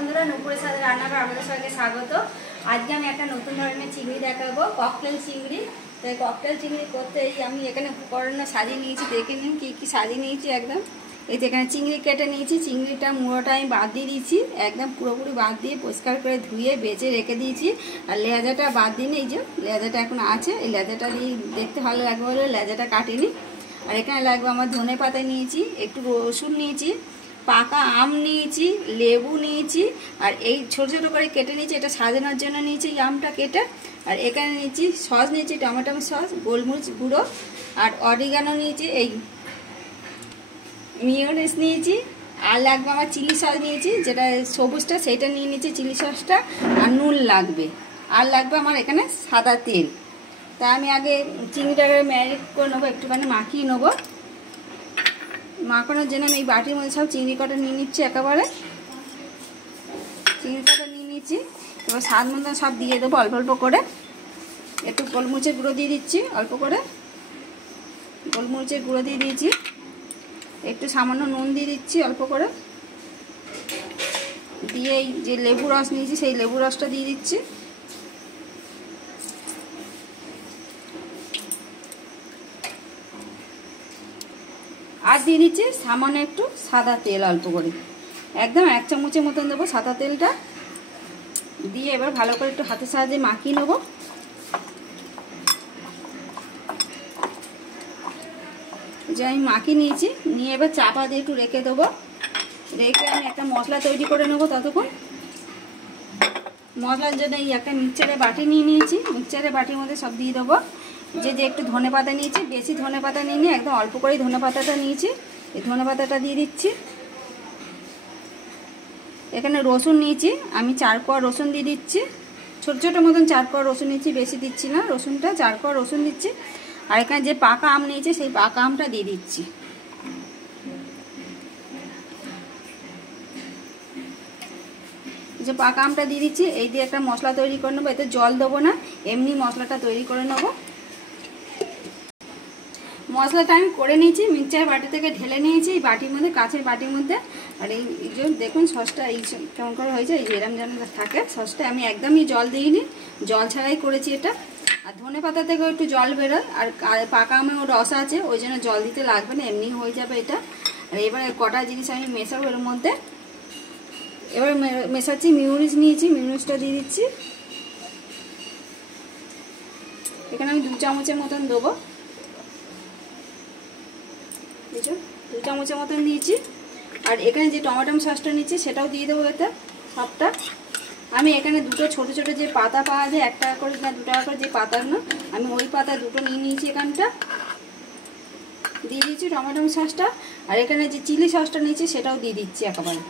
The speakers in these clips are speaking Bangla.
বন্ধুরা, নুপুরের সাথে রান্নাঘর আপনাদের সবাইকে স্বাগত। আজকে আমি একটা নতুন ধরনের চিংড়ি দেখাবো, ককটেল চিংড়ি। তো এই ককটেল চিংড়ি করতে আমি এখানে উপকরণ সাজিয়ে নিয়েছি, দেখে নিন কী কী সাজিয়ে নিয়েছি। একদম এই যে এখানে চিংড়ি কেটে নিয়েছি, চিংড়িটা মুড়োটা আমি বাদ দিয়ে দিয়েছি, একদম পুরোপুরি বাদ দিয়ে পরিষ্কার করে ধুয়ে বেঁচে রেখে দিয়েছি। আর লেজাটা বাদ দিন, এই যে লেজাটা এখন আছে, এই লেজাটা দিয়ে দেখতে ভালো লাগবে বলে লেজাটা কাটিনি। আর এখানে লাগবে আমার ধনে পাতা নিয়েছি, একটু রসুন নিয়েছি, পাকা আম নিয়েছি, লেবু নিয়েছি, আর এই ছোট ছোট করে কেটে নিয়েছি, এটা সাজানোর জন্য নিয়েছি এই আমটা কেটে। আর এখানে নিয়েছি সস, নিয়েছি টমেটো সস, গোলমরিচ গুঁড়ো, আর অরিগানো নিয়েছি, এই মিওনিজ নিয়েছি। আর লাগবে আমার চিলি সস নিয়েছি, যেটা সবুজটা সেটা নিয়ে নিয়েছি চিলি সসটা, আর নুন লাগবে। আর লাগবে আমার এখানে সাদা তেল। তা আমি আগে চিংড়িটাকে ম্যারিনেট করে নেবো, একটুখানি মাখিয়ে নেবো। মাখানোর জন্য আমি এই বাটির মধ্যে সব চিংড়ি কটা নিয়ে নিচ্ছি, একেবারে চিংড়ি কটা নিয়ে নিচ্ছি। এবার স্বাদ মতন সব দিয়ে দেবো অল্প অল্প করে। একটু গোলমরিচের গুঁড়ো দিয়ে দিচ্ছি অল্প করে, গোলমরিচের গুঁড়ো দিয়ে দিয়েছি। একটু সামান্য নুন দিয়ে দিচ্ছি অল্প করে, দিয়ে এই যে লেবু রস নিয়েছি সেই লেবু রসটা দিয়ে দিচ্ছি। আর দিয়ে দিচ্ছি সামান্য একটু সাদা তেল অল্প করে, একদম 1 চামচের মতন দেবো সাদা তেলটা দিয়ে। এবার ভালো করে একটু হাতের সাহায্যে মাখিয়ে নেবো। যে আমি মাখিয়ে নিয়েছি, নিয়ে এবার চাপা দিয়ে একটু রেখে দেবো। রেখে আমি একটা মশলা তৈরি করে নেবো ততক্ষণ। মশলার জন্য এই একটা মিক্সচারের বাটি নিয়ে নিয়েছি, মিক্সচারের বাটির মধ্যে সব দিয়ে দেবো। যে একটু ধনে পাতা নিয়েছি, বেশি ধনে পাতা নিয়ে নিয়ে একদম অল্প করেই ধনে পাতাটা নিয়েছি, এই ধনে পাতাটা দিয়ে দিচ্ছি। এখানে রসুন নিয়েছি আমি 4 কোয়া রসুন দিয়ে দিচ্ছি, ছোট ছোট মতন 4 কোয়া রসুন নিয়েছি, বেশি দিচ্ছি না রসুনটা, 4 কোয়া রসুন দিচ্ছি। আর এখানে যে পাকা আম নিয়েছি সেই পাকা আমটা দিয়ে দিচ্ছি। যে পাকা আমটা দিয়ে দিচ্ছি, এই দিয়ে একটা মশলা তৈরি করে নেবো। এতে জল দেবো না, এমনি মশলাটা তৈরি করে নেবো। মশলাটা আমি করে নিয়েছি, মিক্সচার বাটি থেকে ঢেলে নিয়েছি এই বাটির মধ্যে, কাঁচের বাটির মধ্যে। আর এই যে দেখুন সসটা এই কেমন করে হয়েছে, এই এরম যেন থাকে সসটা। আমি একদমই জল দিইনি, জল ছাড়াই করেছি এটা। আর ধনে পাতা থেকেও একটু জল বেরোয়, আর পাকা আমেও রস আছে, ওই জন্য জল দিতে লাগবে না, এমনি হয়ে যাবে এটা। আর এবার কটা জিনিস আমি মেশাবো এর মধ্যে। এবার মেশাচ্ছি মিউনিজ নিয়েছি, মিউনিজটা দিয়ে দিচ্ছি। এখানে আমি 2 চামচের মতন দেবো, 2 চামচের মতন দিয়েছি। আর এখানে যে টমেটো সসটা নিচ্ছি সেটাও দিয়ে দেবো এতে সবটা। আমি এখানে দুটো ছোট ছোট যে পাতা পাওয়া যায় 1 টাকা করে না 2 টাকা করে যে পাতাগুলো, আমি ওই পাতা দুটো নিয়ে নিয়েছি, এখানটা দিয়ে দিচ্ছি টমেটো সসটা। আর এখানে যে চিলি সসটা নিয়েছি সেটাও দিয়ে দিচ্ছি একেবারে,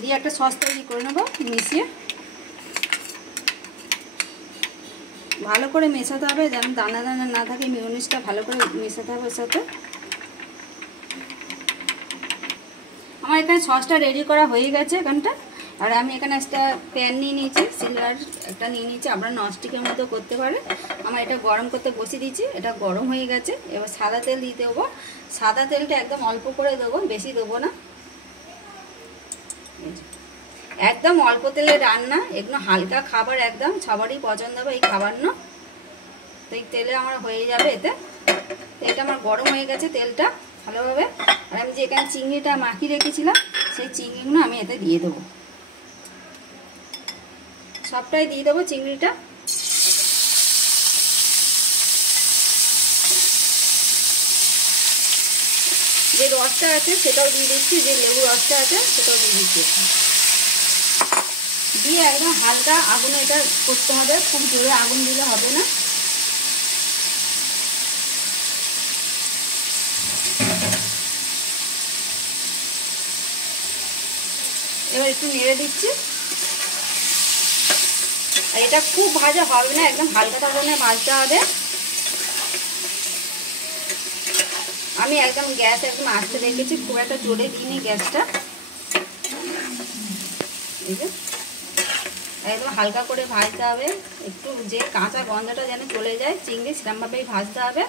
দিয়ে একটা সস তৈরি করে নেবো মিশিয়ে। ভালো করে মেশাতে হবে যেন দানা দানা না থাকে, মিউনিসটা ভালো করে মেশাতে হবে ওর সাথে। আমার এখানে সসটা রেডি করা হয়ে গেছে এখানটা। আর আমি এখানে একটা প্যান নিয়ে নিয়েছি, সিলভার একটা নিয়ে নিয়েছি, আপনারা ননস্টিকের মতো করতে পারে। আমার এটা গরম করতে বসিয়ে দিয়েছি, এটা গরম হয়ে গেছে। এবার সাদা তেল দিয়ে দেবো, সাদা তেলটা একদম অল্প করে দেবো, বেশি দেবো না, একদম অল্প তেলে রান্না। এগুলো হালকা খাবার, একদম সবারই পছন্দ হবে এই খাবার না। তো এই তেলে আমার হয়ে যাবে এতে। তেলটা আমার গরম হয়ে গেছে তেলটা ভালোভাবে। আর আমি যে এখানে চিংড়িটা মাখিয়ে রেখেছিলাম সেই চিংড়িগুলো আমি এতে দিয়ে দেবো, সবটাই দিয়ে দেবো চিংড়িটা। যে রসটা আছে সেটাও দিয়ে দিচ্ছি, যে লেবু রসটা আছে সেটাও দিয়ে দিচ্ছি। দিয়ে একদম হালকা আগুনে এটা করতে হবে, খুব জোরে আগুন দিলে হবে না। এবার একটু নেড়ে দিচ্ছি। আর এটা খুব ভাজা হবে না, একদম হালকা আগুনে ভাজতে হবে। আমি একদম গ্যাস একদম আস্তে রেখেছি, খুব একটা জোরে দিইনি গ্যাসটা। এই যে একদম হালকা করে ভাজতে হবে, একটু যে কাঁচা গন্ধটা যেন চলে যায় চিংড়ি সেরকমভাবেই ভাজতে হবে।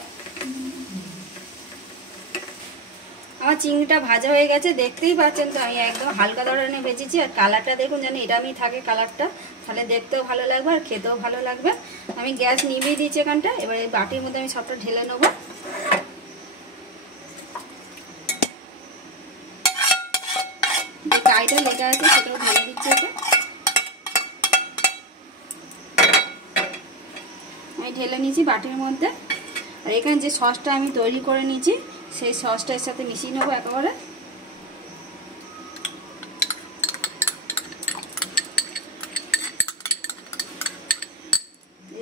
আমার চিংড়িটা ভাজা হয়ে গেছে, দেখতেই পাচ্ছেন তো আমি একদম হালকা ধরনের ভেজেছি। আর কালারটা দেখুন যেন এরমই থাকে কালারটা, তাহলে দেখতেও ভালো লাগবে আর খেতেও ভালো লাগবে। আমি গ্যাস নিভিয়ে দিয়েছি এখানটা। এবার এই বাটির মধ্যে আমি সবটা ঢেলে নেবো। যে কাইটা লেগে আছে সেটাও ঢেলে দিচ্ছি। এটা আমি ঢেলে নিয়েছি বাটির মধ্যে। আর এখানে যে সসটা আমি তৈরি করে নিয়েছি সেই সসটা এর সাথে মিশিয়ে নেবো একেবারে।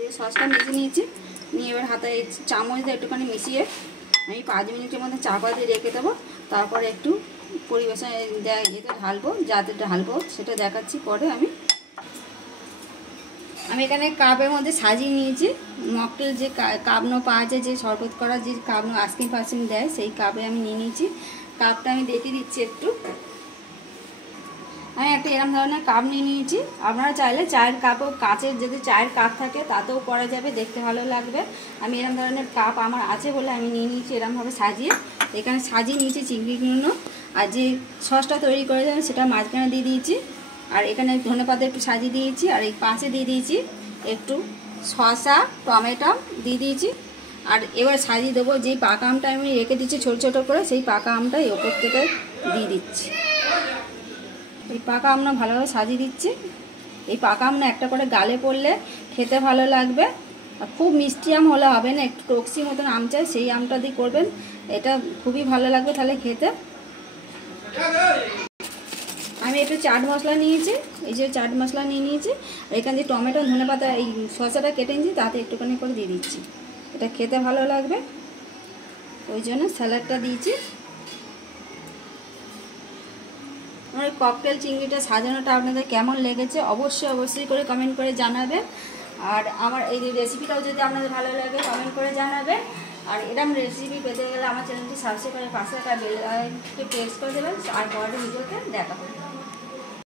এই সসটা মিশিয়ে নিয়েছি, নিয়ে এবার হাতে চামচ দিয়ে একটুখানি মিশিয়ে আমি 5 মিনিটের মধ্যে চাপা দিয়ে রেখে দেবো। তারপরে একটু পরিবেশন এতে ঢালবো, যাতে ঢালবো সেটা দেখাচ্ছি পরে। আমি এখানে কাপের মধ্যে সাজিয়ে নিয়েছি মকটেল যে কাপনো পাওয়া যায়, যে শরবত করা যে কাপনো আইসক্রিম ফাইসক্রিম দেয়, সেই কাপে আমি নিয়ে নিয়েছি। কাপটা আমি দেখিয়ে দিচ্ছি একটু। আমি একটা এরকম ধরনের কাপ নিয়ে নিয়েছি। আপনারা চাইলে চায়ের কাপও, কাচের যদি চায়ের কাপ থাকে তাতেও করা যাবে, দেখতে ভালো লাগবে। আমি এরকম ধরনের কাপ আমার আছে বলে আমি নিয়ে নিয়েছি এরকমভাবে সাজিয়ে। এখানে সাজিয়ে নিয়েছি চিংড়িগুলো, আর যে সসটা তৈরি করে যাবে সেটা মাঝখানে দিয়ে দিয়েছি। আর এখানে ধনেপাতা একটু সাজিয়ে দিয়েছি, আর এই পাশে দিয়ে দিয়েছি একটু শসা টমেটো দিয়ে দিয়েছি। আর এবার সাজিয়ে দেবো যে পাকা আমটা আমি রেখে দিচ্ছি ছোটো ছোটো করে, সেই পাকা আমটা এই ওপর থেকে দিয়ে দিচ্ছি। এই পাকা আমটা ভালোভাবে সাজিয়ে দিচ্ছি। এই পাকা আমটা একটা করে গালে পড়লে খেতে ভালো লাগবে। আর খুব মিষ্টি আম হলে হবে না, একটু টকসি মতন আম চাই, সেই আমটা দিয়ে করবেন, এটা খুবই ভালো লাগবে তাহলে খেতে। আমি একটু চাট মশলা নিয়েছি, এই যে চাট মশলা নিয়ে নিয়েছি। এখান দিয়ে টমেটো ধনেপাতা এই শসাটা কেটে নিয়েছি, তাতে একটুখানি করে দিয়ে দিচ্ছি, এটা খেতে ভালো লাগবে, ওই জন্য স্যালাডটা দিয়েছি। আমার ককটেল চিংড়িটা সাজানোটা আপনাদের কেমন লেগেছে অবশ্যই করে কমেন্ট করে জানাবেন। আর আমার এই রেসিপিটাও যদি আপনাদের ভালো লাগে কমেন্ট করে জানাবেন। আর এরকম রেসিপি পেতে গেলে আমার চ্যানেলটি সাবস্ক্রাইব করে পাশে একটা বেল আইকনটি প্রেস করে দেবেন। আর পরের ভিডিওতে দেখা হবে।